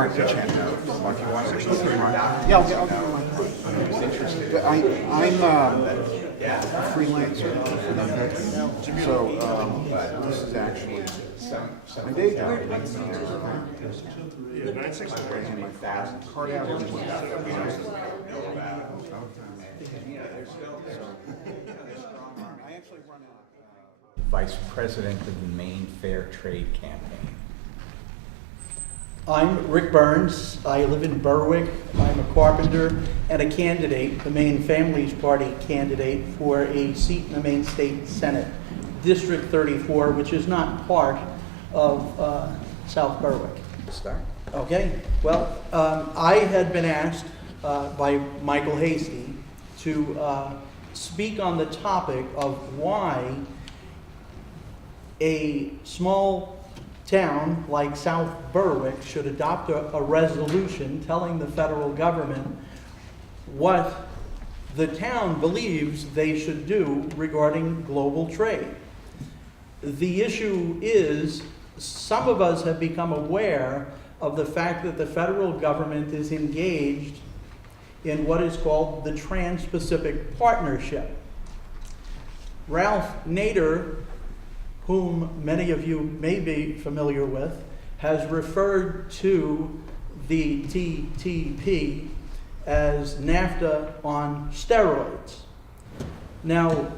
Mark Chen. Mark, you want to say Mark? Yeah, I'll give you my card. I'm a freelancer for the Beck. So this is actually my day job. Raising my card out. I actually run Vice President of the Maine Fair Trade Campaign. I'm Rick Burns. I live in Berwick. I'm a carpenter and a candidate, the Maine Families Party candidate for a seat in the Maine State Senate, District 34, which is not part of South Berwick. Start. Okay, well, I had been asked by Michael Hasty to speak on the topic of why a small town like South Berwick should adopt a resolution telling the federal government what the town believes they should do regarding global trade. The issue is, some of us have become aware of the fact that the federal government is engaged in what is called the Trans-Pacific Partnership. Ralph Nader, whom many of you may be familiar with, has referred to the TTP as NAFTA on steroids. Now,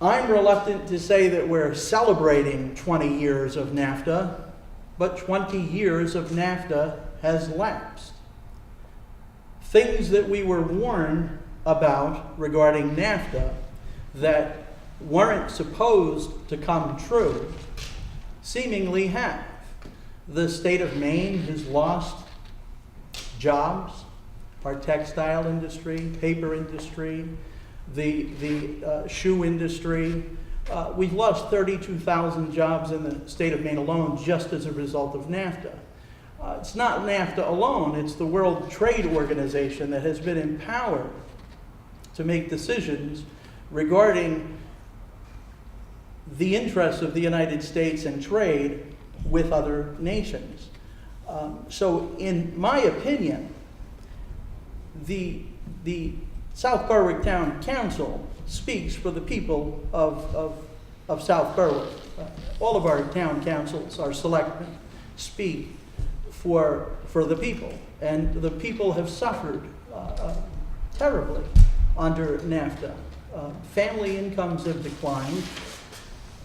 I'm reluctant to say that we're celebrating 20 years of NAFTA, but 20 years of NAFTA has lapsed. Things that we were warned about regarding NAFTA that weren't supposed to come true seemingly have. The state of Maine has lost jobs, our textile industry, paper industry, the shoe industry. We've lost 32,000 jobs in the state of Maine alone just as a result of NAFTA. It's not NAFTA alone, it's the World Trade Organization that has been empowered to make decisions regarding the interests of the United States and trade with other nations. So in my opinion, the South Berwick Town Council speaks for the people of South Berwick. All of our town councils, our selectmen, speak for the people. And the people have suffered terribly under NAFTA. Family incomes have declined.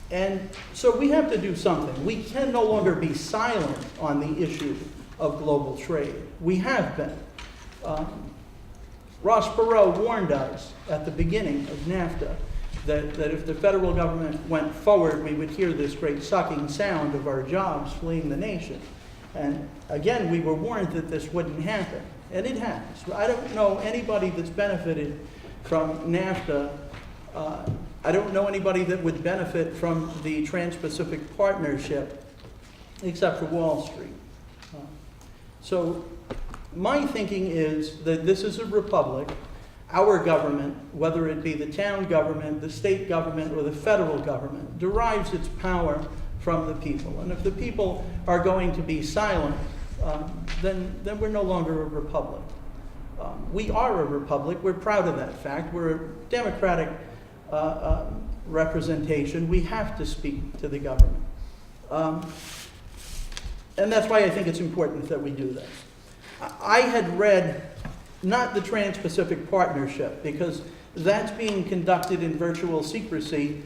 And so we have to do something. We can no longer be silent on the issue of global trade. We have been. Ross Perot warned us at the beginning of NAFTA that if the federal government went forward, we would hear this great sucking sound of our jobs fleeing the nation. And again, we were warned that this wouldn't happen. And it has. I don't know anybody that's benefited from NAFTA. I don't know anybody that would benefit from the Trans-Pacific Partnership except for Wall Street. So my thinking is that this is a republic. Our government, whether it be the town government, the state government, or the federal government, derives its power from the people. And if the people are going to be silent, then we're no longer a republic. We are a republic. We're proud of that fact. We're a democratic representation. We have to speak to the government. And that's why I think it's important that we do this. I had read, not the Trans-Pacific Partnership, because that's being conducted in virtual secrecy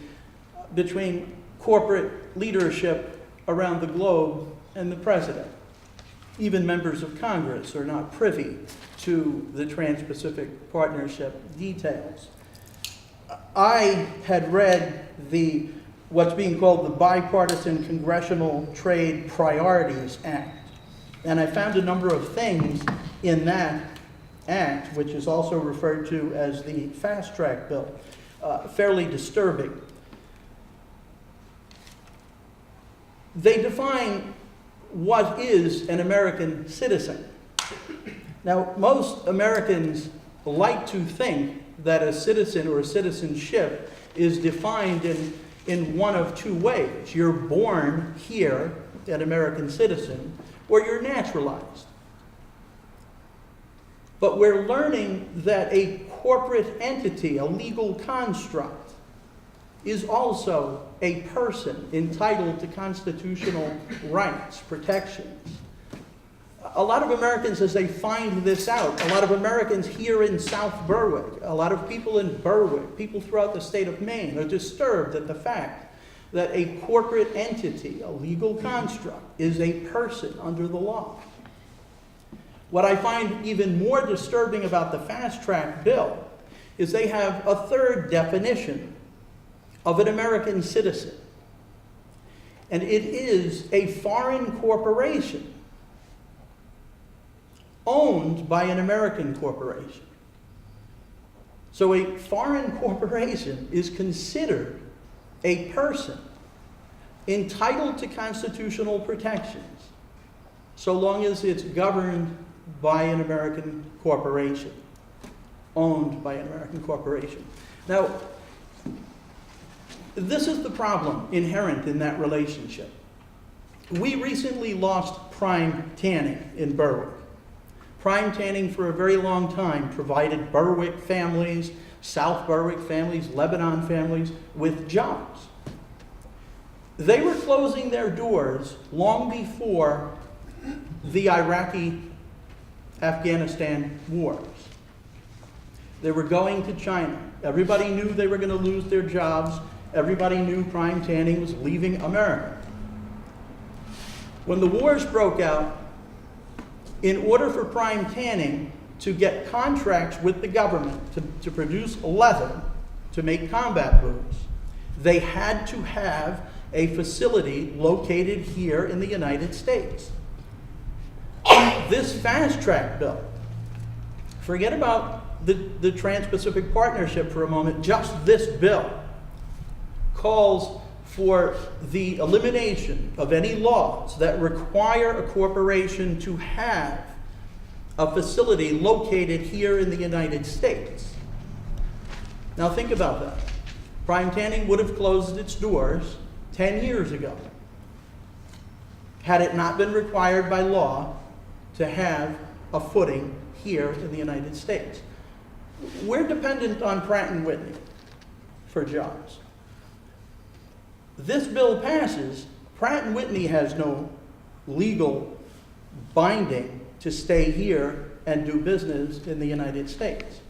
between corporate leadership around the globe and the president. Even members of Congress are not privy to the Trans-Pacific Partnership details. I had read what's being called the Bipartisan Congressional Trade Priorities Act, and I found a number of things in that act, which is also referred to as the Fast Track Bill, fairly disturbing. They define what is an American citizen. Now, most Americans like to think that a citizen or citizenship is defined in one of two ways. You're born here, an American citizen, or you're naturalized. But we're learning that a corporate entity, a legal construct, is also a person entitled to constitutional rights, protections. A lot of Americans, as they find this out, a lot of Americans here in South Berwick, a lot of people in Berwick, people throughout the state of Maine, are disturbed at the fact that a corporate entity, a legal construct, is a person under the law. What I find even more disturbing about the fast track bill is they have a third definition of an American citizen. And it is a foreign corporation owned by an American corporation. So a foreign corporation is considered a person entitled to constitutional protections so long as it's governed by an American corporation, owned by an American corporation. Now, this is the problem inherent in that relationship. We recently lost prime tanning in Berwick. Prime tanning for a very long time provided Berwick families, South Berwick families, Lebanon families with jobs. They were closing their doors long before the Iraqi-Afghanistan wars. They were going to China. Everybody knew they were going to lose their jobs. Everybody knew prime tanning was leaving America. When the wars broke out, in order for prime tanning to get contracts with the government to produce leather to make combat boots, they had to have a facility located here in the United States. This fast track bill, forget about the Trans-Pacific Partnership for a moment, just this bill calls for the elimination of any laws that require a corporation to have a facility located here in the United States. Now think about that. Prime tanning would have closed its doors 10 years ago had it not been required by law to have a footing here in the United States. We're dependent on Pratt & Whitney for jobs. This bill passes, Pratt & Whitney has no legal binding to stay here and do business in the United States.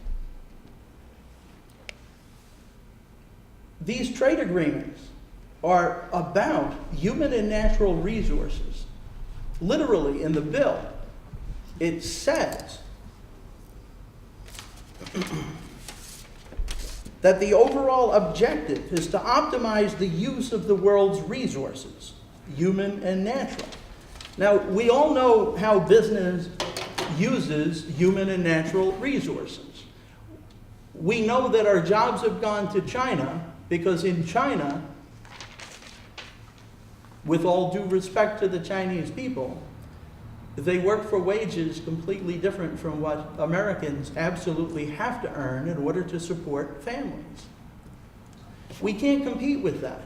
These trade agreements are about human and natural resources. Literally, in the bill, it says that the overall objective is to optimize the use of the world's resources, human and natural. Now, we all know how business uses human and natural resources. We know that our jobs have gone to China because in China, with all due respect to the Chinese people, they work for wages completely different from what Americans absolutely have to earn in order to support families. We can't compete with that.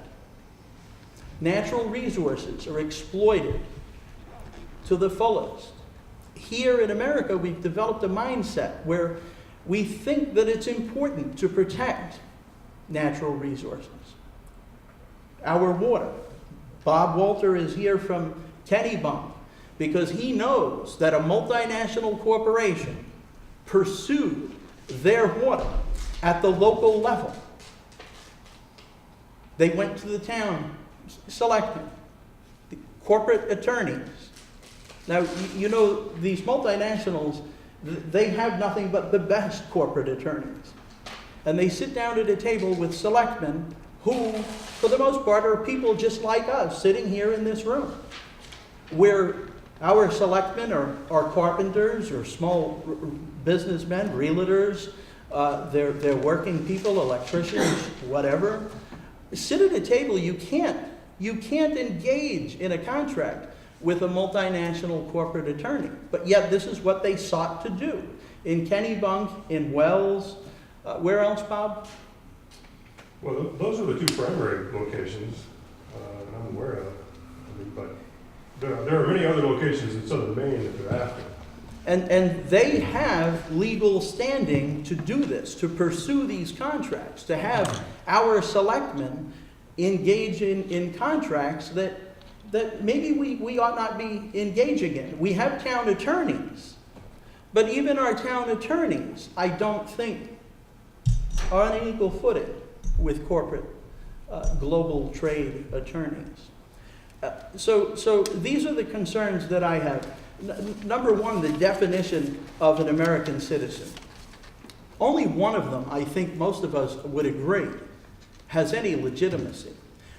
Natural resources are exploited to the fullest. Here in America, we've developed a mindset where we think that it's important to protect natural resources. Our water. Bob Walter is here from Kennebunk because he knows that a multinational corporation pursued their water at the local level. They went to the town, selected the corporate attorneys. Now, you know, these multinationals, they have nothing but the best corporate attorneys. And they sit down at a table with selectmen who, for the most part, are people just like us, sitting here in this room, where our selectmen are carpenters or small businessmen, realtors, they're working people, electricians, whatever. Sit at a table, you can't engage in a contract with a multinational corporate attorney. But yet this is what they sought to do. In Kennebunk, in Wells, where else, Bob? Well, those are the two primary locations that I'm aware of. But There are many other locations in southern Maine that they're after. And they have legal standing to do this, to pursue these contracts, to have our selectmen engage in contracts that maybe we ought not be engaging in. We have town attorneys, but even our town attorneys, I don't think, are on an equal footing with corporate global trade attorneys. So these are the concerns that I have. Number one, the definition of an American citizen. Only one of them, I think most of us would agree, has any legitimacy.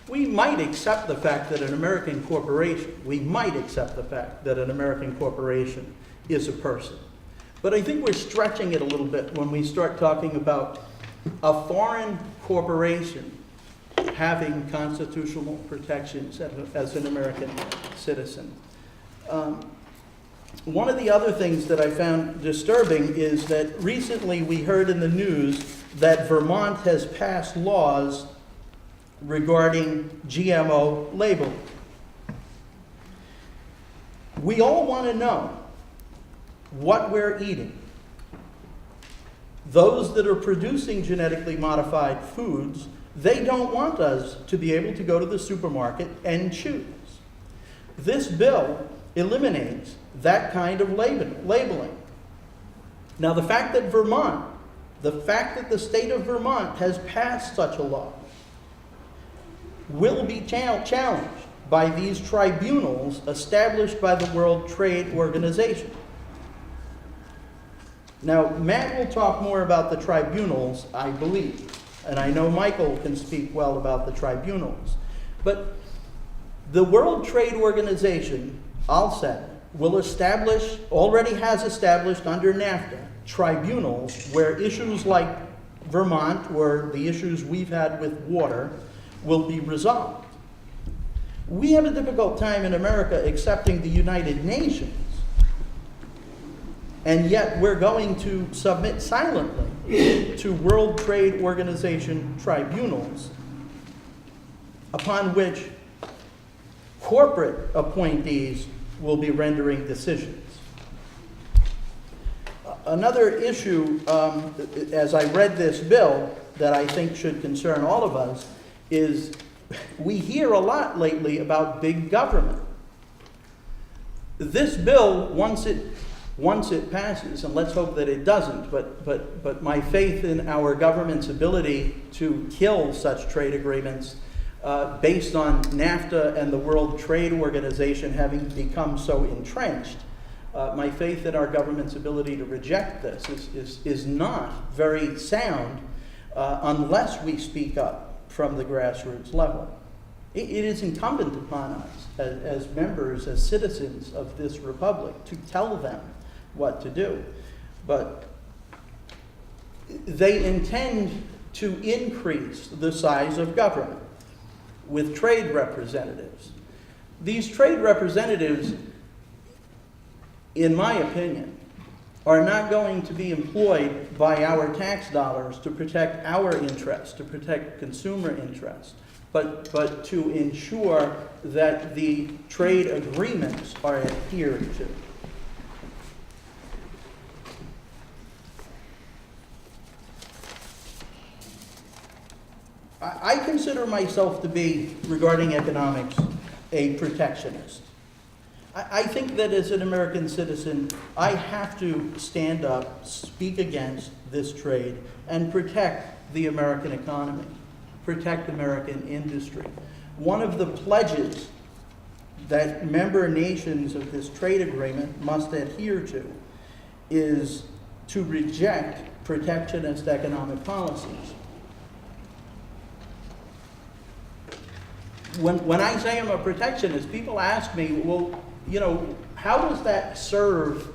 We might accept the fact that an American corporation, is a person. But I think we're stretching it a little bit when we start talking about a foreign corporation having constitutional protections as an American citizen. One of the other things that I found disturbing is that recently we heard in the news that Vermont has passed laws regarding GMO labeling. We all want to know what we're eating. Those that are producing genetically modified foods, they don't want us to be able to go to the supermarket and choose. This bill eliminates that kind of labeling. Now, the fact that the state of Vermont has passed such a law will be challenged by these tribunals established by the World Trade Organization. Now, Matt will talk more about the tribunals, I believe, and I know Michael can speak well about the tribunals. But the World Trade Organization, I'll say, already has established under NAFTA tribunals where issues like Vermont or the issues we've had with water will be resolved. We have a difficult time in America accepting the United Nations, and yet we're going to submit silently to World Trade Organization tribunals upon which corporate appointees will be rendering decisions. Another issue, as I read this bill, that I think should concern all of us is we hear a lot lately about big government. This bill, once it passes, and let's hope that it doesn't, but my faith in our government's ability to kill such trade agreements based on NAFTA and the World Trade Organization having become so entrenched, my faith in our government's ability to reject this is not very sound unless we speak up from the grassroots level. It is incumbent upon us as members, as citizens of this republic, to tell them what to do. But they intend to increase the size of government with trade representatives. These trade representatives, in my opinion, are not going to be employed by our tax dollars to protect our interests, to protect consumer interests, but to ensure that the trade agreements are adhered to. I consider myself to be, regarding economics, a protectionist. I think that as an American citizen, I have to stand up, speak against this trade, and protect the American economy, protect American industry. One of the pledges that member nations of this trade agreement must adhere to is to reject protectionist economic policies. When I say I'm a protectionist, people ask me, well, how does that serve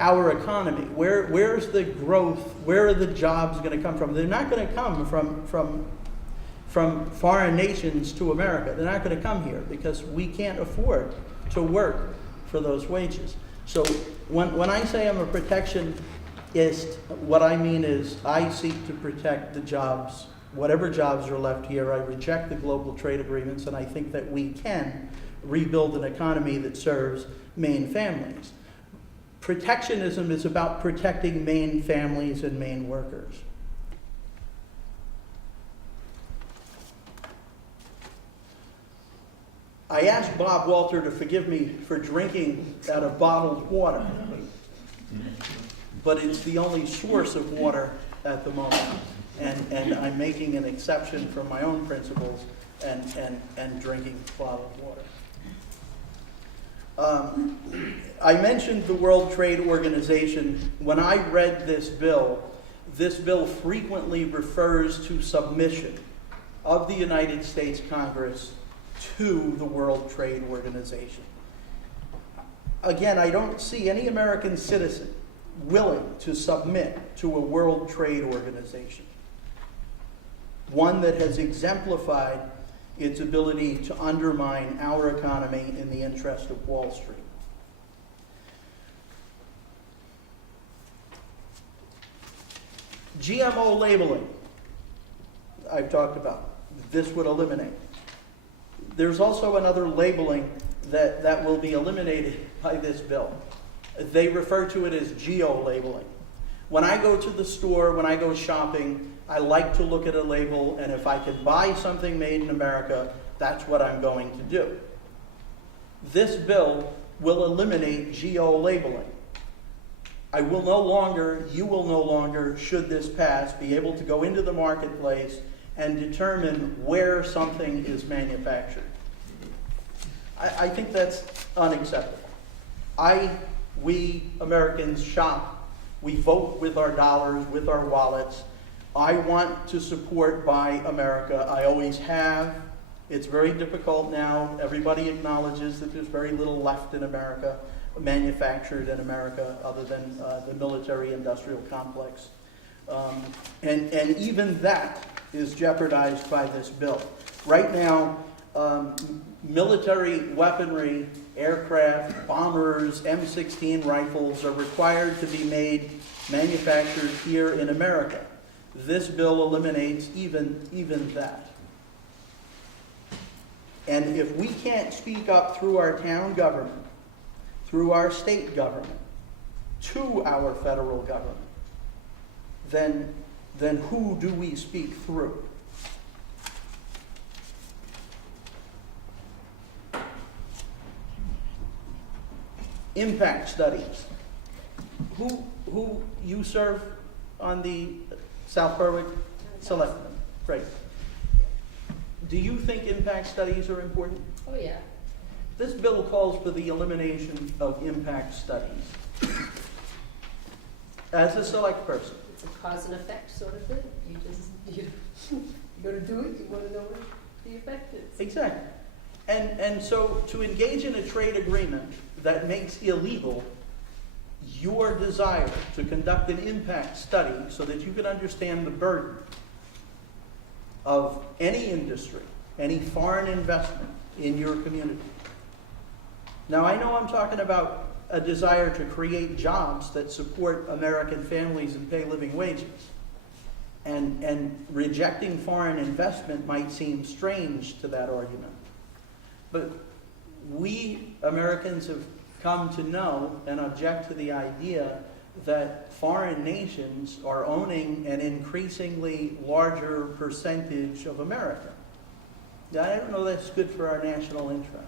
our economy? Where's the growth? Where are the jobs going to come from? They're not going to come from foreign nations to America. They're not going to come here because we can't afford to work for those wages. So when I say I'm a protectionist, what I mean is I seek to protect the jobs. Whatever jobs are left here, I reject the global trade agreements, and I think that we can rebuild an economy that serves Maine families. Protectionism is about protecting Maine families and Maine workers. I asked Bob Walter to forgive me for drinking out of bottled water, but it's the only source of water at the moment, and I'm making an exception from my own principles and drinking bottled water. I mentioned the World Trade Organization. When I read this bill frequently refers to submission of the United States Congress to the World Trade Organization. Again, I don't see any American citizen willing to submit to a World Trade Organization, one that has exemplified its ability to undermine our economy in the interest of Wall Street. GMO labeling, I've talked about. This would eliminate. There's also another labeling that will be eliminated by this bill. They refer to it as geo-labeling. When I go to the store, when I go shopping, I like to look at a label, and if I can buy something made in America, that's what I'm going to do. This bill will eliminate geo-labeling. You will no longer, should this pass, be able to go into the marketplace and determine where something is manufactured. I think that's unacceptable. We Americans shop. We vote with our dollars, with our wallets. I want to support Buy America. I always have. It's very difficult now. Everybody acknowledges that there's very little left in America, manufactured in America, other than the military-industrial complex. And even that is jeopardized by this bill. Right now, military weaponry, aircraft, bombers, M16 rifles are required to be manufactured here in America. This bill eliminates even that. And if we can't speak up through our town government, through our state government, to our federal government, then who do we speak through? Impact studies. Who you serve on the South Berwick Selectmen? Great. Do you think impact studies are important? Oh, yeah. This bill calls for the elimination of impact studies. As a select person, It's a cause and effect sort of thing. You go to do it, you want to know what the effect is. exactly. And so to engage in a trade agreement that makes illegal your desire to conduct an impact study so that you can understand the burden of any industry, any foreign investment in your community. Now, I know I'm talking about a desire to create jobs that support American families and pay living wages. And rejecting foreign investment might seem strange to that argument. But we Americans have come to know and object to the idea that foreign nations are owning an increasingly larger percentage of America. Now, I don't know that's good for our national interest.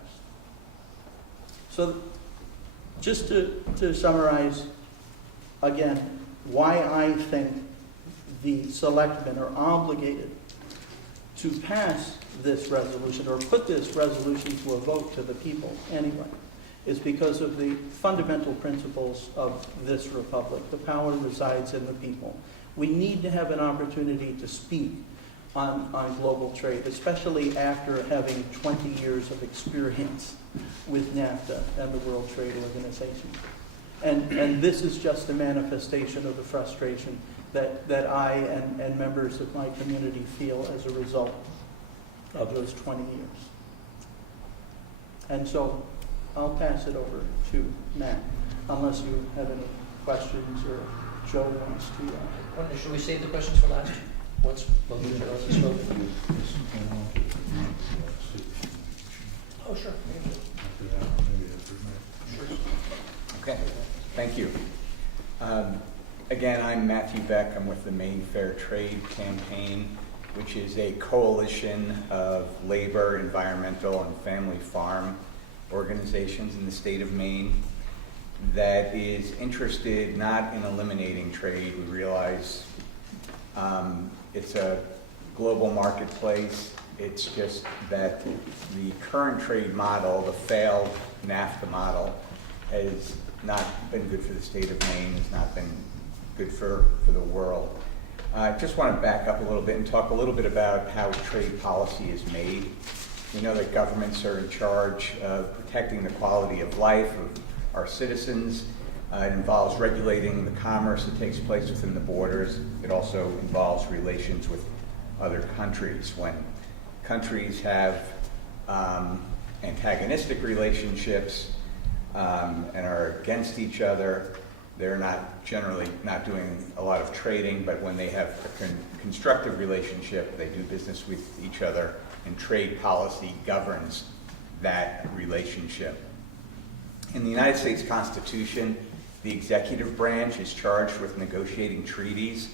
So just to summarize again why I think the selectmen are obligated to pass this resolution or put this resolution to a vote to the people anyway, is because of the fundamental principles of this republic. The power resides in the people. We need to have an opportunity to speak on global trade, especially after having 20 years of experience with NAFTA and the World Trade Organization. And this is just a manifestation of the frustration that I and members of my community feel as a result of those 20 years. And so I'll pass it over to Matt, unless you have any questions or Joe wants to. Should we save the questions for last? Once we'll turn on the smoke. Oh, sure. Okay, thank you. Again, I'm Matthew Beck. I'm with the Maine Fair Trade Campaign, which is a coalition of labor, environmental, and family farm organizations in the state of Maine that is interested not in eliminating trade. We realize it's a global marketplace. It's just that the current trade model, the failed NAFTA model, has not been good for the state of Maine, has not been good for the world. I just want to back up a little bit and talk a little bit about how trade policy is made. We know that governments are in charge of protecting the quality of life of our citizens. It involves regulating the commerce that takes place within the borders. It also involves relations with other countries. When countries have antagonistic relationships and are against each other, they're generally not doing a lot of trading, but when they have a constructive relationship, they do business with each other, and trade policy governs that relationship. In the United States Constitution, the executive branch is charged with negotiating treaties.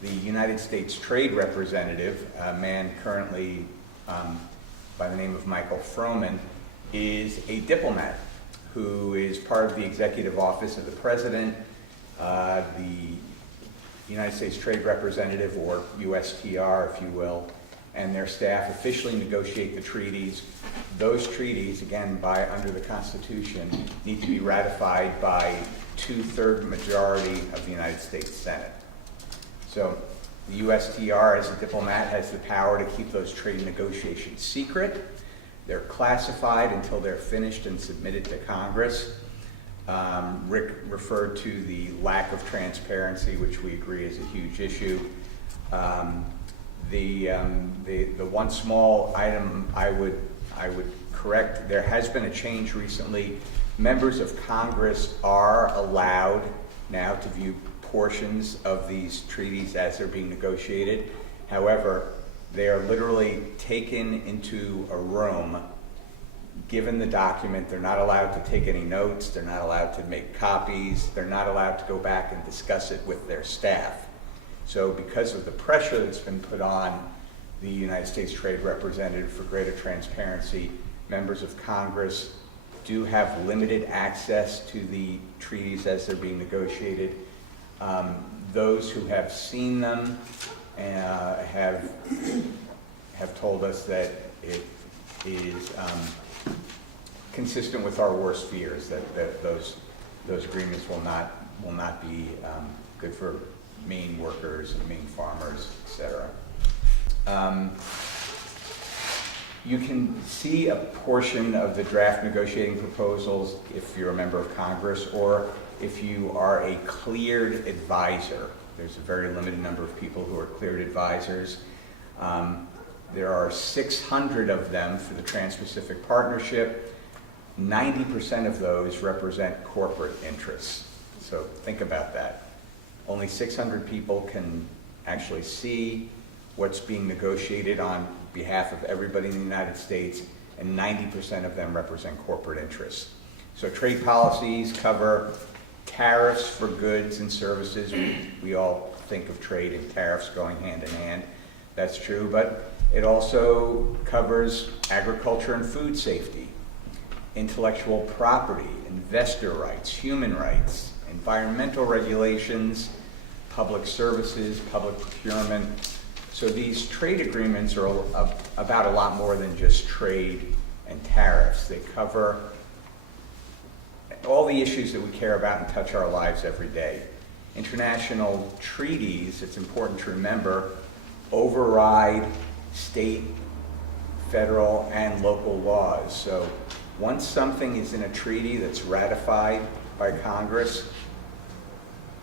The United States Trade Representative, a man currently by the name of Michael Froman, is a diplomat who is part of the executive office of the president. The United States Trade Representative, or USTR, if you will, and their staff officially negotiate the treaties. Those treaties, again, under the Constitution, need to be ratified by 2/3 majority of the United States Senate. So the USTR, as a diplomat, has the power to keep those trade negotiations secret. They're classified until they're finished and submitted to Congress. Rick referred to the lack of transparency, which we agree is a huge issue. The one small item I would correct, there has been a change recently. Members of Congress are allowed now to view portions of these treaties as they're being negotiated. However, they are literally taken into a room, given the document. They're not allowed to take any notes. They're not allowed to make copies. They're not allowed to go back and discuss it with their staff. So because of the pressure that's been put on the United States Trade Representative for greater transparency, members of Congress do have limited access to the treaties as they're being negotiated. Those who have seen them have told us that it is consistent with our worst fears that those agreements will not be good for Maine workers, Maine farmers, etc. You can see a portion of the draft negotiating proposals if you're a member of Congress, or if you are a cleared advisor. There's a very limited number of people who are cleared advisors. There are 600 of them for the Trans-Pacific Partnership. 90% of those represent corporate interests. So think about that. Only 600 people can actually see what's being negotiated on behalf of everybody in the United States, and 90% of them represent corporate interests. So trade policies cover tariffs for goods and services. We all think of trade and tariffs going hand in hand. That's true, but it also covers agriculture and food safety, intellectual property, investor rights, human rights, environmental regulations, public services, public procurement. So these trade agreements are about a lot more than just trade and tariffs. They cover all the issues that we care about and touch our lives every day. International treaties, it's important to remember, override state, federal, and local laws. So once something is in a treaty that's ratified by Congress,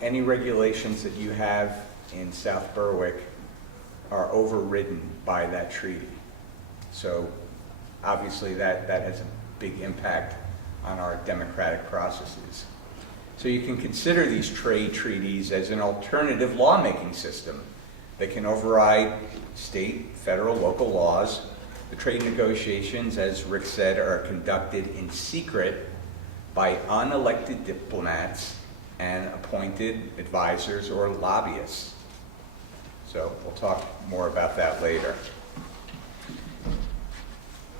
any regulations that you have in South Berwick are overridden by that treaty. So obviously that has a big impact on our democratic processes. So you can consider these trade treaties as an alternative lawmaking system that can override state, federal, local laws The trade negotiations, as Rick said, are conducted in secret by unelected diplomats and appointed advisors or lobbyists. So we'll talk more about that later.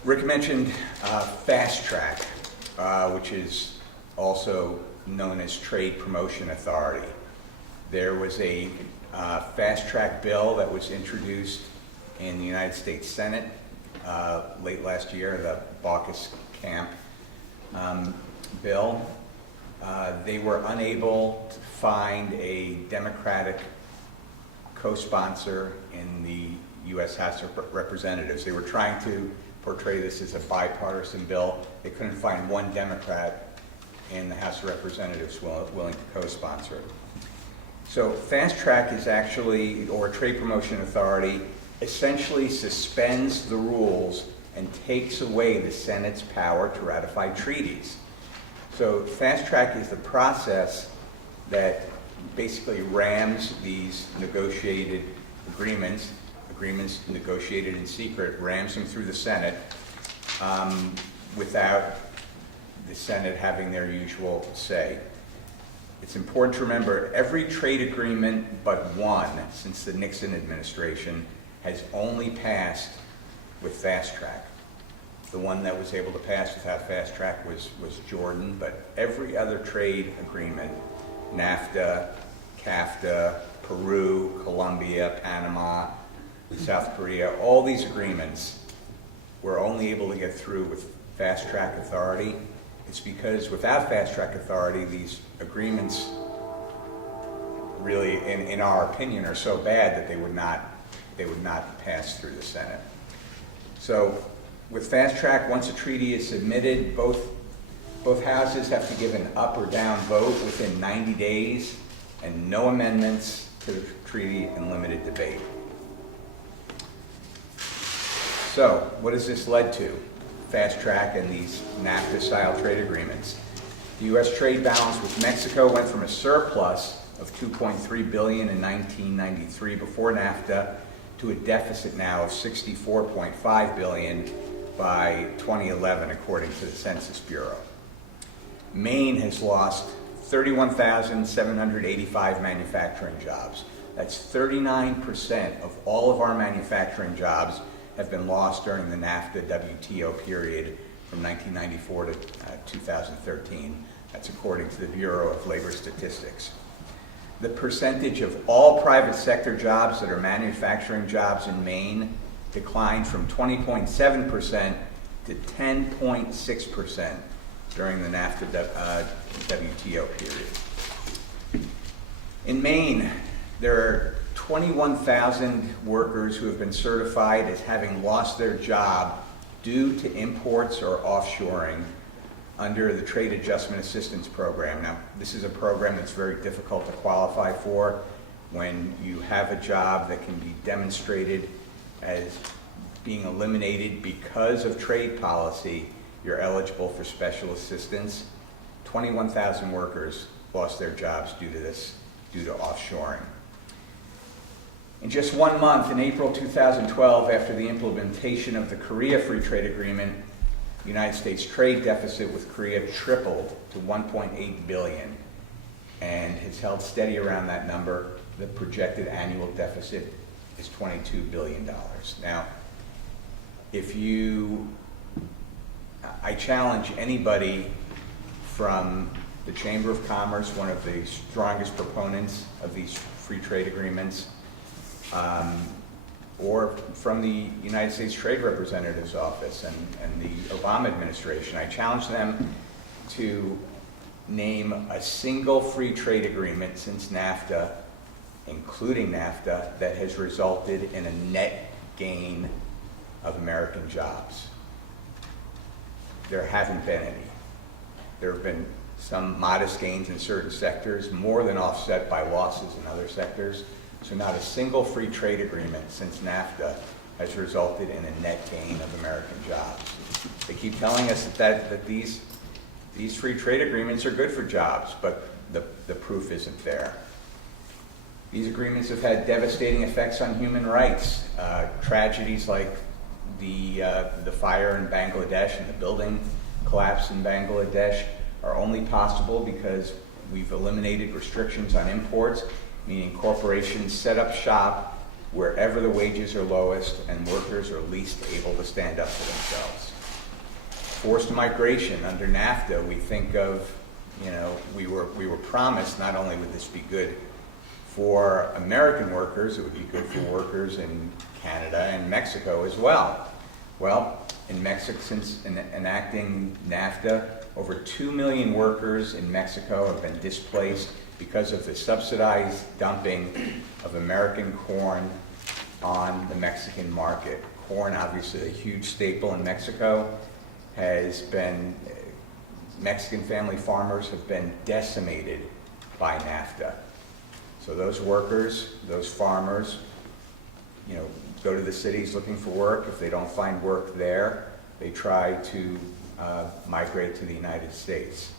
Rick mentioned Fast Track, which is also known as Trade Promotion Authority. There was a Fast Track bill that was introduced in the United States Senate late last year, the Baucus Camp bill. They were unable to find a Democratic co-sponsor in the U.S. House of Representatives. They were trying to portray this as a bipartisan bill. They couldn't find one Democrat in the House of Representatives willing to co-sponsor it. So Fast Track is actually, or Trade Promotion Authority, essentially suspends the rules and takes away the Senate's power to ratify treaties. So Fast Track is the process that basically rams these negotiated agreements negotiated in secret, rams them through the Senate without the Senate having their usual say. It's important to remember every trade agreement but one since the Nixon administration has only passed with Fast Track. The one that was able to pass without Fast Track was Jordan, but every other trade agreement, NAFTA, CAFTA, Peru, Colombia, Panama, South Korea, all these agreements were only able to get through with Fast Track authority. It's because without Fast Track authority, these agreements really, in our opinion, are so bad that they would not pass through the Senate. So with Fast Track, once a treaty is submitted, both houses have to give an up or down vote within 90 days and no amendments to the treaty and limited debate. So what has this led to? Fast Track and these NAFTA-style trade agreements. The U.S. trade balance with Mexico went from a surplus of $2.3 billion in 1993 before NAFTA to a deficit now of $64.5 billion by 2011, according to the Census Bureau. Maine has lost 31,785 manufacturing jobs. That's 39% of all of our manufacturing jobs have been lost during the NAFTA WTO period from 1994 to 2013. That's according to the Bureau of Labor Statistics. The percentage of all private sector jobs that are manufacturing jobs in Maine declined from 20.7% to 10.6% during the NAFTA WTO period. In Maine, there are 21,000 workers who have been certified as having lost their job due to imports or offshoring under the Trade Adjustment Assistance Program. Now, this is a program that's very difficult to qualify for. When you have a job that can be demonstrated as being eliminated because of trade policy, you're eligible for special assistance. 21,000 workers lost their jobs due to this, due to offshoring. In just 1 month, in April 2012, after the implementation of the Korea Free Trade Agreement, the United States trade deficit with Korea tripled to $1.8 billion and has held steady around that number. The projected annual deficit is $22 billion. Now, I challenge anybody from the Chamber of Commerce, one of the strongest proponents of these free trade agreements, or from the United States Trade Representative's Office and the Obama administration. I challenge them to name a single free trade agreement since NAFTA, including NAFTA, that has resulted in a net gain of American jobs. There haven't been any. There have been some modest gains in certain sectors, more than offset by losses in other sectors. So not a single free trade agreement since NAFTA has resulted in a net gain of American jobs. They keep telling us that these free trade agreements are good for jobs, but the proof isn't there. These agreements have had devastating effects on human rights. Tragedies like the fire in Bangladesh and the building collapse in Bangladesh are only possible because we've eliminated restrictions on imports, meaning corporations set up shop wherever the wages are lowest and workers are least able to stand up for themselves. Forced migration under NAFTA, we think of, we were promised not only would this be good for American workers, it would be good for workers in Canada and Mexico as well. Well, in Mexico, since enacting NAFTA, over 2 million workers in Mexico have been displaced because of the subsidized dumping of American corn on the Mexican market. Corn, obviously a huge staple in Mexico, Mexican family farmers have been decimated by NAFTA. So those workers, those farmers, go to the cities looking for work. If they don't find work there, they try to migrate to the United States.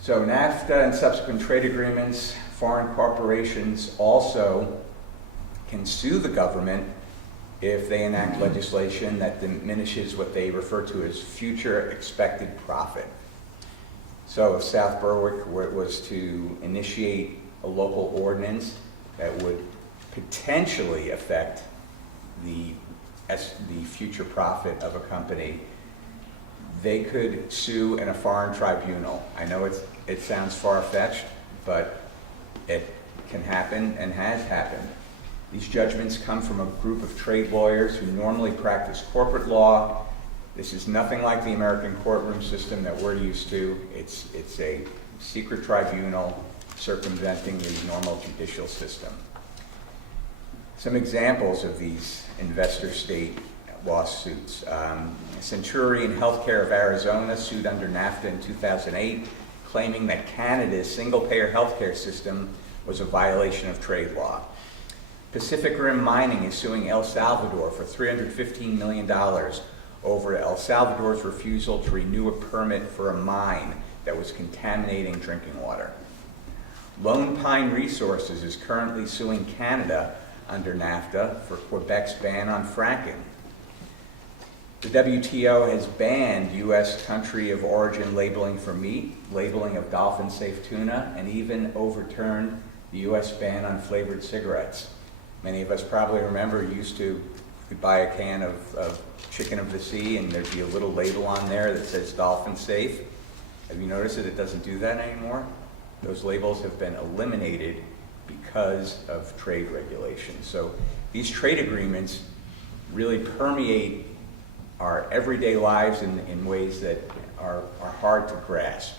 So NAFTA and subsequent trade agreements, foreign corporations also can sue the government if they enact legislation that diminishes what they refer to as future expected profit. So if South Berwick was to initiate a local ordinance that would potentially affect the future profit of a company, they could sue in a foreign tribunal. I know it sounds far-fetched, but it can happen and has happened. These judgments come from a group of trade lawyers who normally practice corporate law. This is nothing like the American courtroom system that we're used to. It's a secret tribunal circumventing the normal judicial system. Some examples of these investor state lawsuits. Centurion Healthcare of Arizona sued under NAFTA in 2008, claiming that Canada's single-payer healthcare system was a violation of trade law. Pacific Rim Mining is suing El Salvador for $315 million over El Salvador's refusal to renew a permit for a mine that was contaminating drinking water. Lone Pine Resources is currently suing Canada under NAFTA for Quebec's ban on fracking. The WTO has banned U.S. country of origin labeling for meat, labeling of dolphin-safe tuna, and even overturned the U.S. ban on flavored cigarettes. Many of us probably remember used to buy a can of chicken of the sea and there'd be a little label on there that says dolphin safe. Have you noticed that it doesn't do that anymore? Those labels have been eliminated because of trade regulations. So these trade agreements really permeate our everyday lives in ways that are hard to grasp.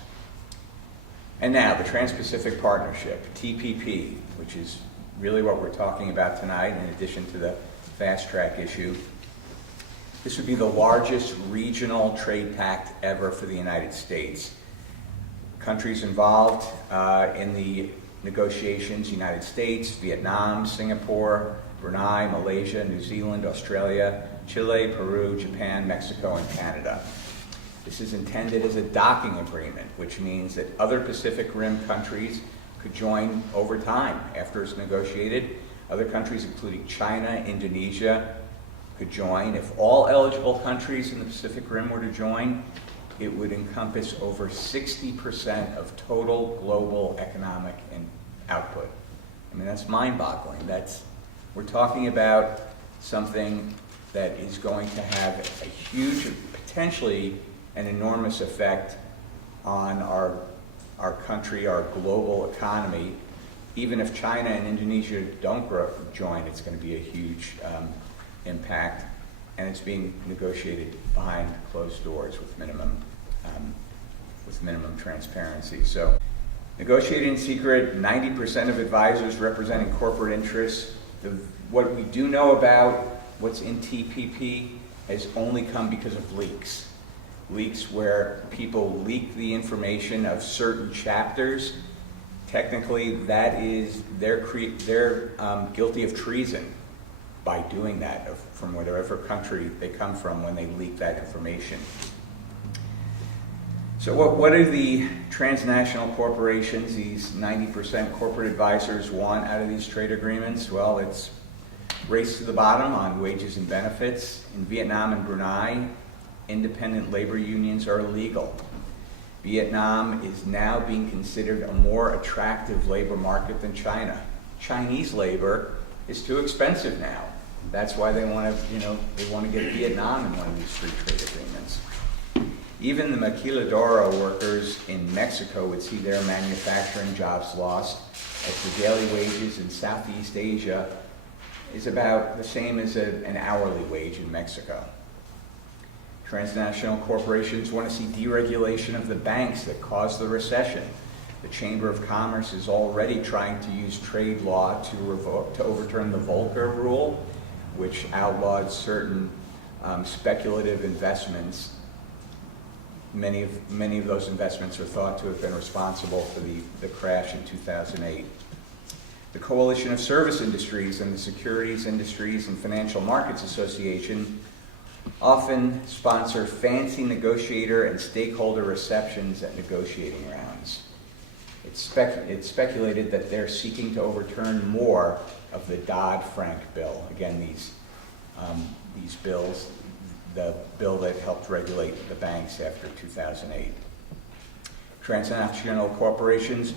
And now the Trans-Pacific Partnership, TPP, which is really what we're talking about tonight in addition to the fast track issue. This would be the largest regional trade pact ever for the United States. Countries involved in the negotiations: United States, Vietnam, Singapore, Brunei, Malaysia, New Zealand, Australia, Chile, Peru, Japan, Mexico, and Canada. This is intended as a docking agreement, which means that other Pacific Rim countries could join over time after it's negotiated. Other countries, including China, Indonesia, could join. If all eligible countries in the Pacific Rim were to join, it would encompass over 60% of total global economic output. I mean, that's mind-boggling. We're talking about something that is going to have a huge, potentially an enormous effect on our country, our global economy. Even if China and Indonesia don't join, it's going to be a huge impact, and it's being negotiated behind closed doors with minimum transparency. So, negotiated in secret, 90% of advisors representing corporate interests. What we do know about what's in TPP has only come because of leaks. Leaks where people leak the information of certain chapters. Technically, that is they're guilty of treason by doing that from whatever country they come from when they leak that information. So what do the transnational corporations, these 90% corporate advisors, want out of these trade agreements? Well, it's Race to the bottom on wages and benefits. In Vietnam and Brunei, independent labor unions are illegal. Vietnam is now being considered a more attractive labor market than China. Chinese labor is too expensive now. That's why they want to get Vietnam in one of these free trade agreements. Even the maquiladora workers in Mexico would see their manufacturing jobs lost, as the daily wages in Southeast Asia is about the same as an hourly wage in Mexico. Transnational corporations want to see deregulation of the banks that caused the recession. The Chamber of Commerce is already trying to use trade law to overturn the Volcker rule, which outlawed certain speculative investments. Many of those investments are thought to have been responsible for the crash in 2008. The Coalition of Service Industries and the Securities Industries and Financial Markets Association often sponsor fancy negotiator and stakeholder receptions at negotiating rounds. It's speculated that they're seeking to overturn more of the Dodd-Frank bill. Again, these bills, the bill that helped regulate the banks after 2008. Transnational corporations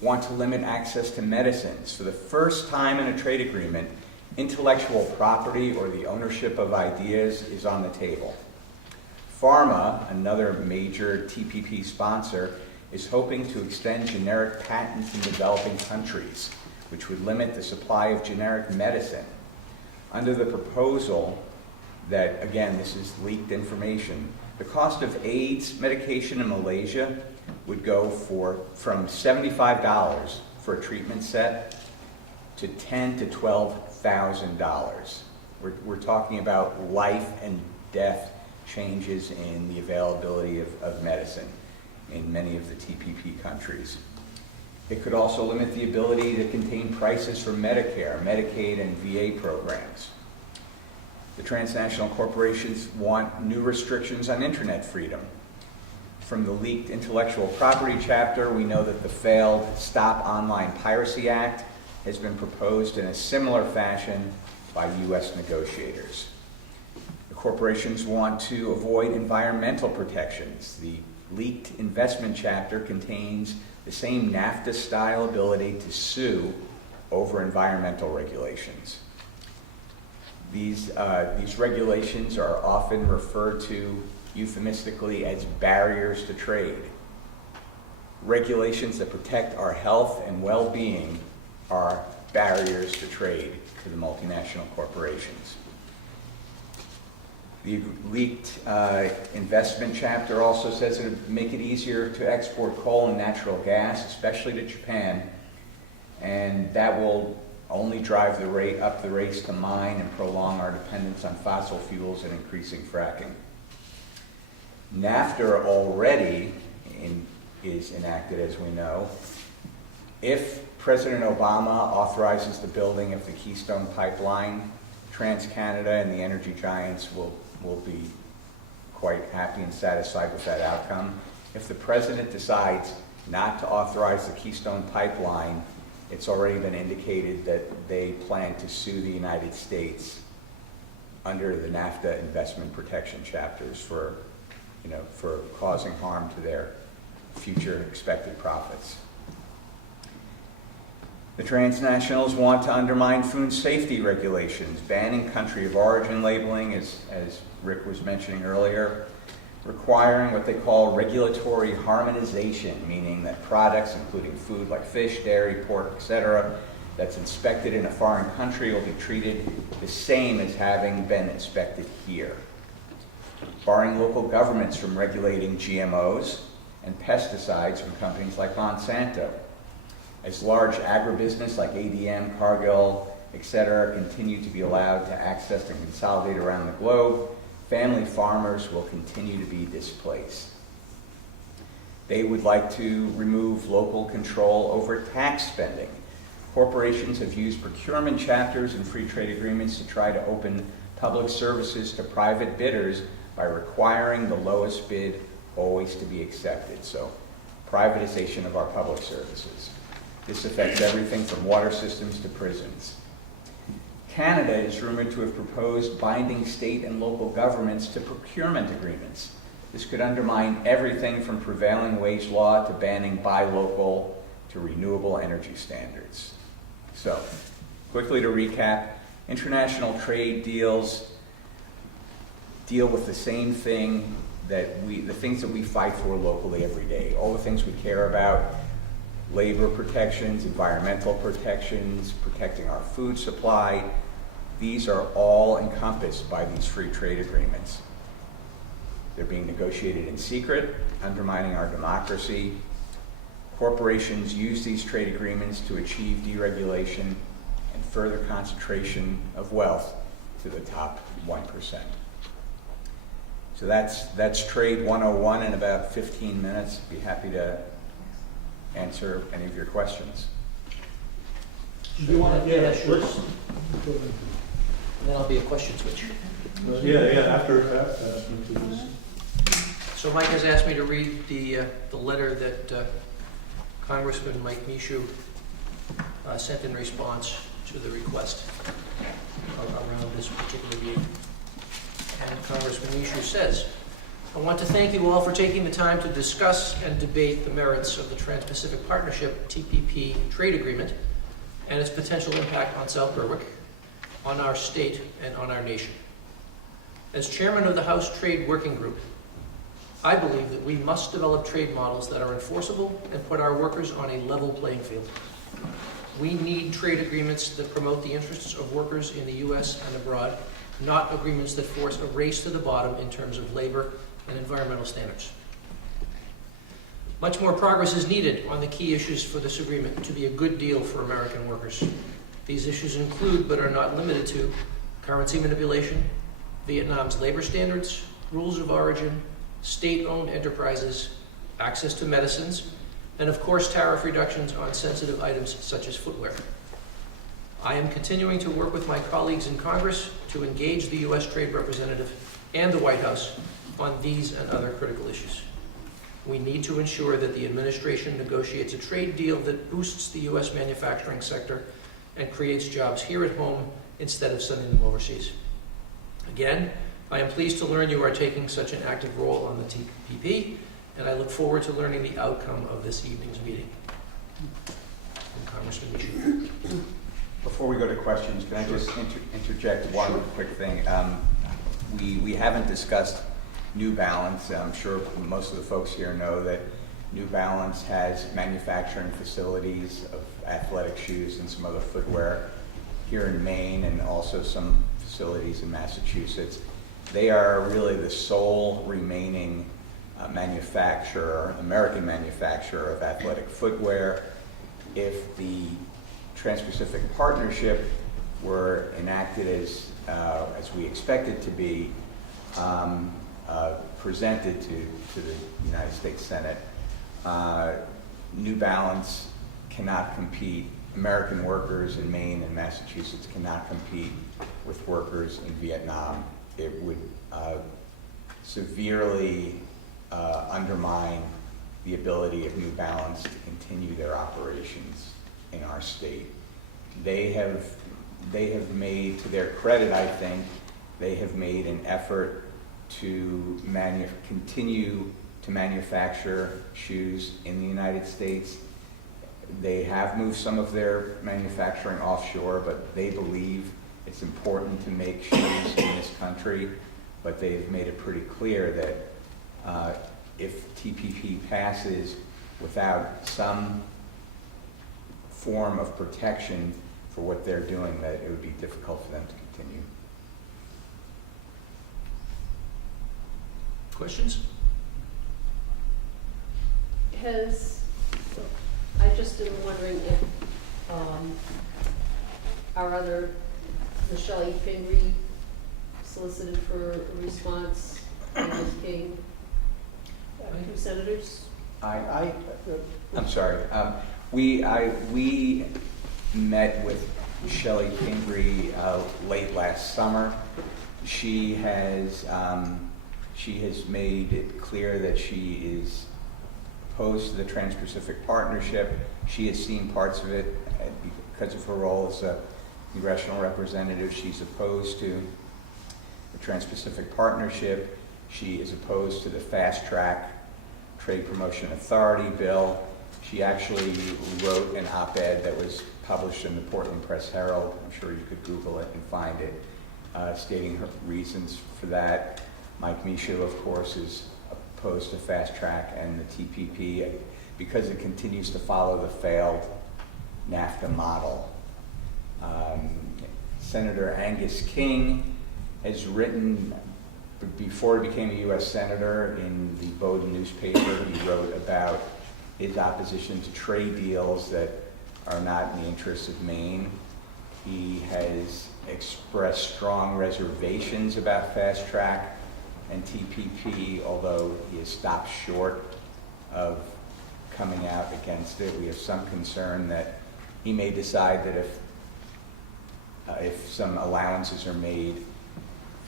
want to limit access to medicines. For the first time in a trade agreement, intellectual property or the ownership of ideas is on the table. Pharma, another major TPP sponsor, is hoping to extend generic patents in developing countries, which would limit the supply of generic medicine. Under the proposal that, again, this is leaked information, the cost of AIDS medication in Malaysia would go from $75 for a treatment set to $10,000 to $12,000. We're talking about life and death changes in the availability of medicine in many of the TPP countries. It could also limit the ability to contain prices for Medicare, Medicaid, and VA programs. The transnational corporations want new restrictions on internet freedom. From the leaked intellectual property chapter, we know that the failed Stop Online Piracy Act has been proposed in a similar fashion by U.S. negotiators. The corporations want to avoid environmental protections. The leaked investment chapter contains the same NAFTA-style ability to sue over environmental regulations. These regulations are often referred to euphemistically as barriers to trade. Regulations that protect our health and well-being are barriers to trade to the multinational corporations. The leaked investment chapter also says it would make it easier to export coal and natural gas, especially to Japan, and that will only drive up the race to mine and prolong our dependence on fossil fuels and increasing fracking. NAFTA already is enacted, as we know. If President Obama authorizes the building of the Keystone Pipeline, TransCanada and the energy giants will be quite happy and satisfied with that outcome. If the president decides not to authorize the Keystone Pipeline, it's already been indicated that they plan to sue the United States under the NAFTA investment protection chapters for causing harm to their future expected profits. The transnationals want to undermine food safety regulations, banning country of origin labeling, as Rick was mentioning earlier, requiring what they call regulatory harmonization, meaning that products, including food like fish, dairy, pork, etc., that's inspected in a foreign country will be treated the same as having been inspected here. Barring local governments from regulating GMOs and pesticides from companies like Monsanto. As large agribusiness like ADM, Cargill, etc., continue to be allowed to access and consolidate around the globe, family farmers will continue to be displaced. They would like to remove local control over tax spending. Corporations have used procurement chapters and free trade agreements to try to open public services to private bidders by requiring the lowest bid always to be accepted. So, privatization of our public services. This affects everything from water systems to prisons. Canada is rumored to have proposed binding state and local governments to procurement agreements. This could undermine everything from prevailing wage law to banning buy local to renewable energy standards. So, quickly to recap, international trade deals deal with the same thing the things that we fight for locally every day, all the things we care about: labor protections, environmental protections, protecting our food supply. These are all encompassed by these free trade agreements. They're being negotiated in secret, undermining our democracy. Corporations use these trade agreements to achieve deregulation and further concentration of wealth to the top 1%. So that's Trade 101 in about 15 minutes. Be happy to answer any of your questions. Do you want to, yeah, sure. let's, And then I'll be a question switch. after this. So Mike has asked me to read the letter that Congressman Mike Michaud sent in response to the request around this particular meeting. And Congressman Michaud says, I want to thank you all for taking the time to discuss and debate the merits of the Trans-Pacific Partnership TPP trade agreement and its potential impact on South Berwick, on our state, and on our nation. As chairman of the House Trade Working Group, I believe that we must develop trade models that are enforceable and put our workers on a level playing field. We need trade agreements that promote the interests of workers in the U.S. and abroad, not agreements that force a race to the bottom in terms of labor and environmental standards. Much more progress is needed on the key issues for this agreement to be a good deal for American workers. These issues include, but are not limited to, currency manipulation, Vietnam's labor standards, rules of origin, state-owned enterprises, access to medicines, and of course tariff reductions on sensitive items such as footwear. I am continuing to work with my colleagues in Congress to engage the U.S. Trade Representative and the White House on these and other critical issues. We need to ensure that the administration negotiates a trade deal that boosts the U.S. manufacturing sector and creates jobs here at home instead of sending them overseas. Again, I am pleased to learn you are taking such an active role on the TPP, and I look forward to learning the outcome of this evening's meeting. Congressman Michaud. Before we go to questions, can I just interject one quick thing? We haven't discussed New Balance. I'm sure most of the folks here know that New Balance has manufacturing facilities of athletic shoes and some other footwear here in Maine, and also some facilities in Massachusetts. They are really the sole remaining American manufacturer of athletic footwear. If the Trans-Pacific Partnership were enacted as we expect it to be, presented to the United States Senate, New Balance cannot compete. American workers in Maine and Massachusetts cannot compete with workers in Vietnam. It would severely undermine the ability of New Balance to continue their operations in our state. They have made, to their credit, I think, they have made an effort to continue to manufacture shoes in the United States. They have moved some of their manufacturing offshore, but they believe it's important to make shoes in this country. But they've made it pretty clear that if TPP passes without some form of protection for what they're doing, that it would be difficult for them to continue. Questions? I just am wondering if Michelle Pingree solicited for a response, and Ms. King, two senators? I'm sorry. We met with Shelley Pingree late last summer. She has made it clear that she is opposed to the Trans-Pacific Partnership. She has seen parts of it because of her role as a congressional representative. She's opposed to the Trans-Pacific Partnership. She is opposed to the Fast Track Trade Promotion Authority bill. She actually wrote an op-ed that was published in the Portland Press Herald. I'm sure you could Google it and find it, stating her reasons for that. Mike Michaud, of course, is opposed to Fast Track and the TPP because it continues to follow the failed NAFTA model. Senator Angus King has written, before he became a U.S. Senator, in the Bowdoin newspaper, he wrote about his opposition to trade deals that are not in the interests of Maine. He has expressed strong reservations about Fast Track and TPP, although he has stopped short of coming out against it. We have some concern that he may decide that if some allowances are made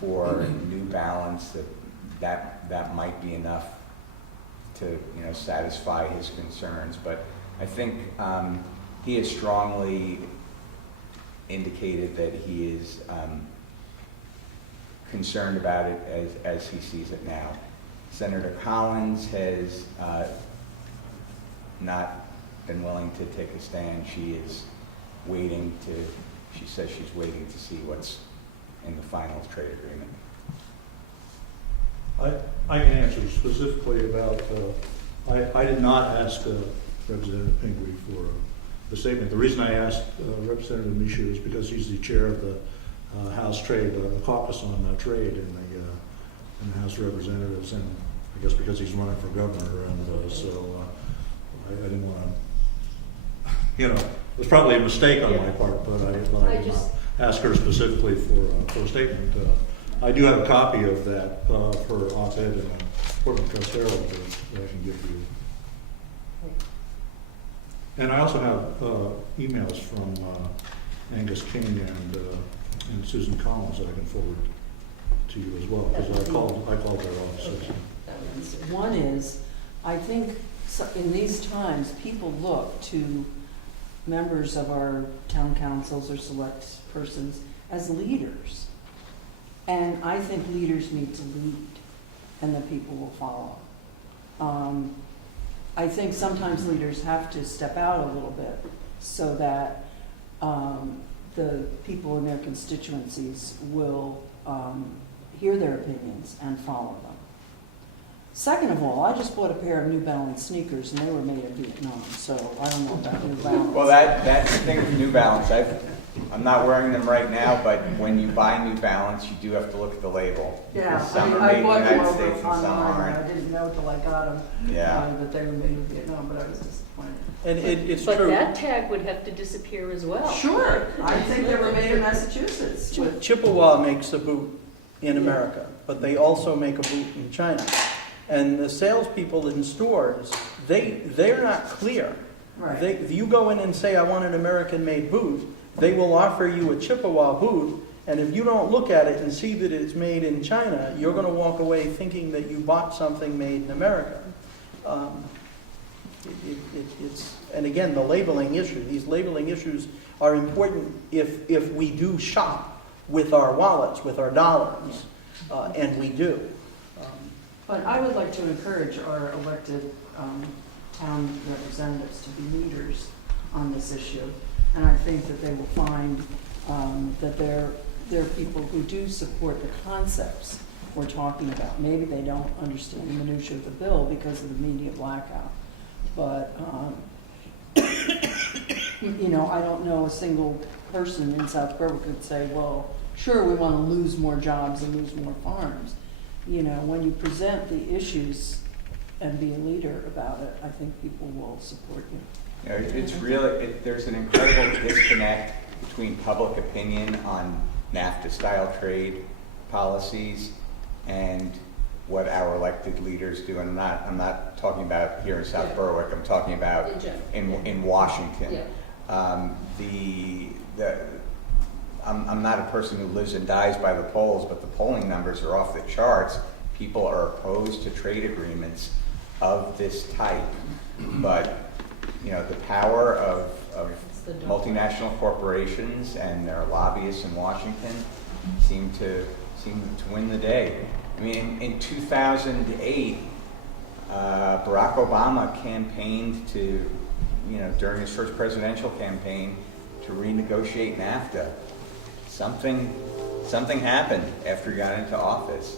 for New Balance, that might be enough to satisfy his concerns. But I think he has strongly indicated that he is concerned about it as he sees it now. Senator Collins has not been willing to take a stand. She says she's waiting to see what's in the final trade agreement. I can answer specifically about, I did not ask Representative Pingree for the statement. The reason I asked Representative Michaud is because he's the chair of the House Trade Caucus on Trade in the House of Representatives, and I guess because he's running for governor, and so I didn't want to, it was probably a mistake on my part, but I did not ask her specifically for a statement. I do have a copy of that, of her op-ed in the Portland Press Herald that I can give you. And I also have emails from Angus King and Susan Collins that I can forward to you as well, because I called their offices. Okay. One is, I think in these times, people look to members of our town councils or select persons as leaders. And I think leaders need to lead, and the people will follow. I think sometimes leaders have to step out a little bit so that the people in their constituencies will hear their opinions and follow them. Second of all, I just bought a pair of New Balance sneakers, and they were made in Vietnam, so I don't know about New Balance. Well, that's the thing with New Balance. I'm not wearing them right now, but when you buy New Balance, you do have to look at the label. Yeah, Some are I made in the bought them United over States and some online, and I aren't. didn't know till I got them, Yeah. that they were made in Vietnam, but I was disappointed. And it's But true. that tag would have to disappear as well. Sure, I think they were made in Massachusetts. Chippewa makes a boot in America, but they also make a boot in China. And the salespeople in stores, they're not clear. Right. If you go in and say, I want an American-made boot, they will offer you a Chippewa boot, and if you don't look at it and see that it's made in China, you're going to walk away thinking that you bought something made in America. And again, the labeling issue. These labeling issues are important if we do shop with our wallets, with our dollars, and we do. But I would like to encourage our elected town representatives to be leaders on this issue. And I think that they will find that there are people who do support the concepts we're talking about. Maybe they don't understand the minutiae of the bill because of the media blackout. But, I don't know a single person in South Berwick who could say, well, sure, we want to lose more jobs and lose more farms. When you present the issues and be a leader about it, I think people will support you. It's really, there's an incredible disconnect between public opinion on NAFTA-style trade policies and what our elected leaders do. And I'm not talking about here in South Berwick. I'm talking about In general. in Washington. Yeah. I'm not a person who lives and dies by the polls, but the polling numbers are off the charts. People are opposed to trade agreements of this type. But, the power of the dog. multinational corporations and their lobbyists in Washington seem to win the day. I mean, in 2008, Barack Obama campaigned to, during his first presidential campaign, to renegotiate NAFTA. Something happened after he got into office.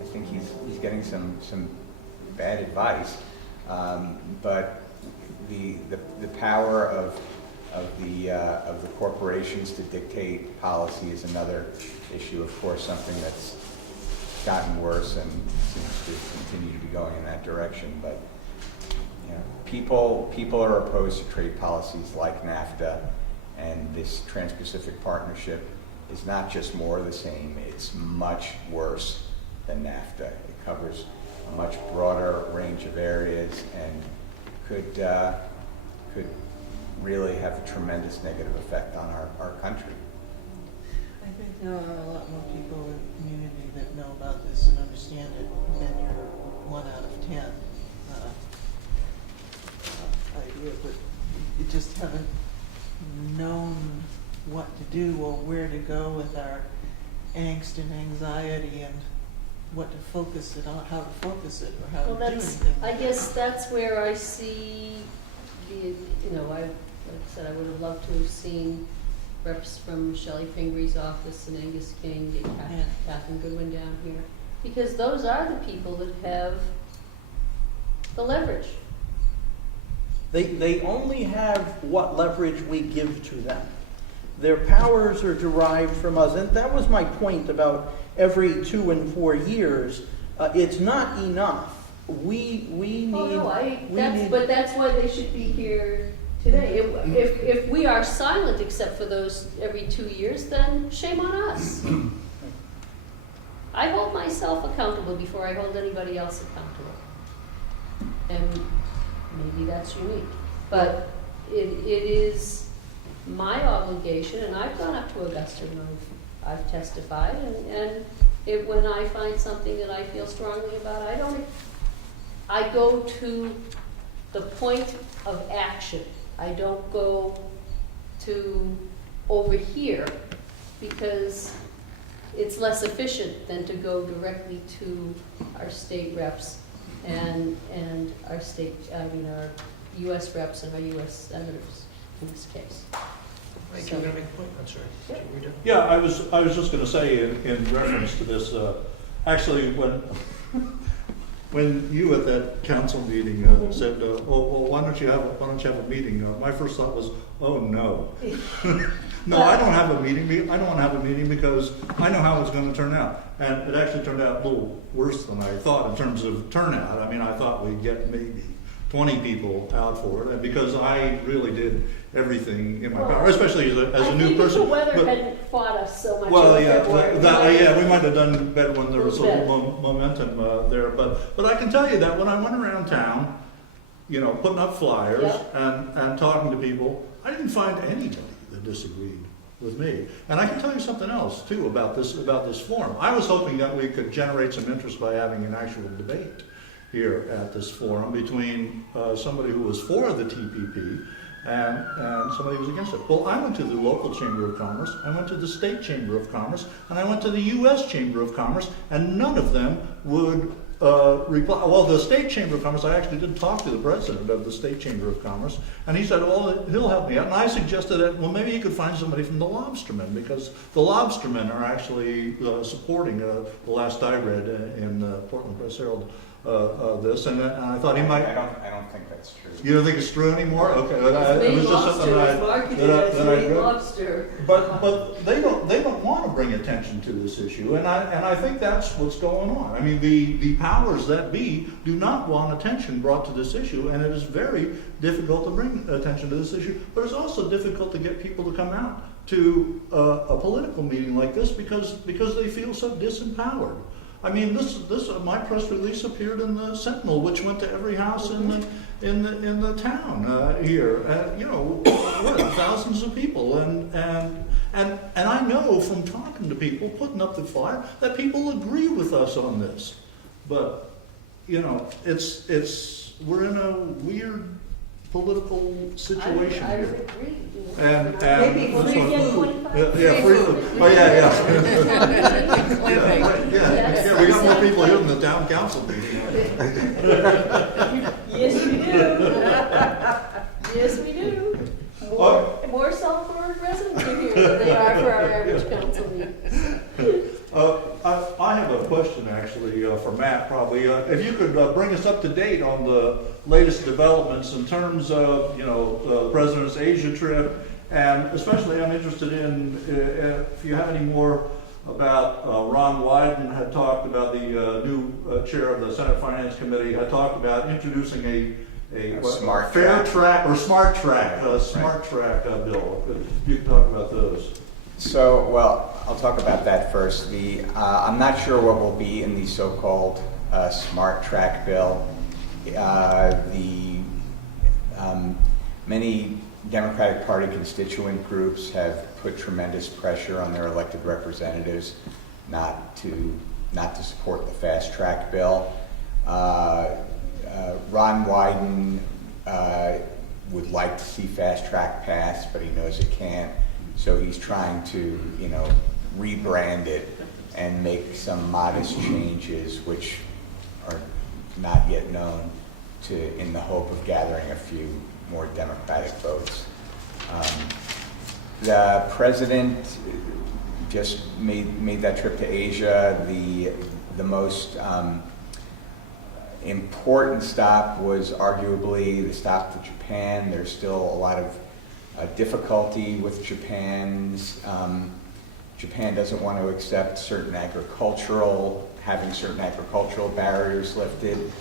I think he's getting some bad advice, but the power of the corporations to dictate policy is another issue. Of course, something that's gotten worse and seems to continue to be going in that direction. But people are opposed to trade policies like NAFTA, and this Trans-Pacific Partnership is not just more of the same, it's much worse than NAFTA. It covers a much broader range of areas and could really have a tremendous negative effect on our country. I think there are a lot more people in the community that know about this and understand it than your 1 out of 10 idea, but you just haven't known what to do or where to go with our angst and anxiety and what to focus it on, how to focus it, or how Well, to do that's, anything. I guess that's where I see like I said, I would have loved to have seen reps from Shelley Fingre's office and Angus King, get Catherine Goodwin down here, because those are the people that have the leverage. They only have what leverage we give to them. Their powers are derived from us, and that was my point about every 2 and 4 years. It's not enough. We need. Oh no, but that's why they should be here today. If we are silent except for those every 2 years, then shame on us. I hold myself accountable before I hold anybody else accountable, and maybe that's unique, but it is my obligation, and I've gone up to Augusta when I've testified, and when I find something that I feel strongly about, I go to the point of action. I don't go to over here because it's less efficient than to go directly to our state reps and our our U.S. reps and our U.S. senators in this case. Mike, you're going to make a point? I'm sorry. Did you read it? Yeah, I was just going to say in reference to this, actually when you at that council meeting said, "Oh, well, why don't you have a meeting?" My first thought was, "Oh no, no, I don't have a meeting. I don't want to have a meeting because I know how it's going to turn out." And it actually turned out a little worse than I thought in terms of turnout. I mean, I thought we'd get maybe 20 people out for it, and because I really did everything in my power, especially as a new person. I think if the weather hadn't fought us so much. Well, in yeah, February, we might have done better when there was a little momentum there. But I can tell you that when I went around town, putting up flyers and talking to people, I didn't find anybody that disagreed with me. And I can tell you something else too about this forum. I was hoping that we could generate some interest by having an actual debate here at this forum between somebody who was for the TPP and somebody who was against it. Well, I went to the local Chamber of Commerce, I went to the state Chamber of Commerce, and I went to the U.S. Chamber of Commerce, and none of them would reply. Well, the state Chamber of Commerce, I actually did talk to the president of the state Chamber of Commerce, and he said, "Oh, he'll help me out." And I suggested that, well, maybe he could find somebody from the lobstermen, because the lobstermen are actually supporting, the last I read in Portland Press Herald, this, and I thought he might. I don't think that's true. You don't think it's true anymore? Okay, it was just something that I read. Lobster. But they don't want to bring attention to this issue, and I think that's what's going on. I mean, the powers that be do not want attention brought to this issue, and it is very difficult to bring attention to this issue. But it's also difficult to get people to come out to a political meeting like this because they feel so disempowered. I mean, my press release appeared in the Sentinel, which went to every house in the town here. Thousands of people, and I know from talking to people, putting up the flyer, that people agree with us on this. But we're in a weird political situation I here. would agree, you know. And Maybe this free one- food. Yeah, free food. Oh, yeah, yeah. Living. Yeah, we got more people here than the town council meeting. Yes, we do. Yes, we do. More South residents are here than they are for our average council meeting. I have a question actually for Matt probably. If you could bring us up to date on the latest developments in terms of, the president's Asia trip, and especially I'm interested in if you have any more about Ron Wyden had talked about the new chair of the Senate Finance Committee had talked about introducing a smart fair track. track or smart track bill. You can talk about those. So, well, I'll talk about that first. I'm not sure what will be in the so-called smart track bill. Many Democratic Party constituent groups have put tremendous pressure on their elected representatives not to support the fast track bill. Ron Wyden would like to see fast track pass, but he knows it can't. So he's trying to, rebrand it and make some modest changes, which are not yet known, in the hope of gathering a few more Democratic votes. The president just made that trip to Asia. The most important stop was arguably the stop to Japan. There's still a lot of difficulty with Japan doesn't want to accept having certain agricultural barriers lifted.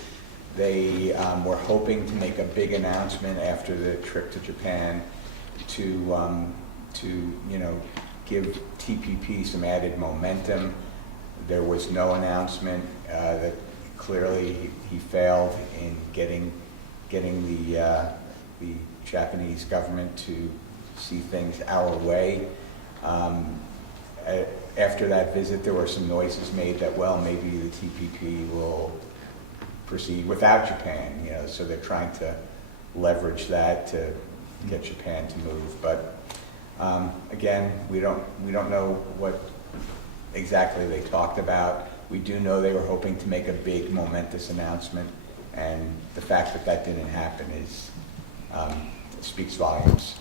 They were hoping to make a big announcement after the trip to Japan to give TPP some added momentum. There was no announcement. That clearly he failed in getting the Japanese government to see things our way. After that visit, there were some noises made that, well, maybe the TPP will proceed without Japan, so they're trying to leverage that to get Japan to move. But again, we don't know what exactly they talked about. We do know they were hoping to make a big, momentous announcement, and the fact that that didn't happen speaks volumes.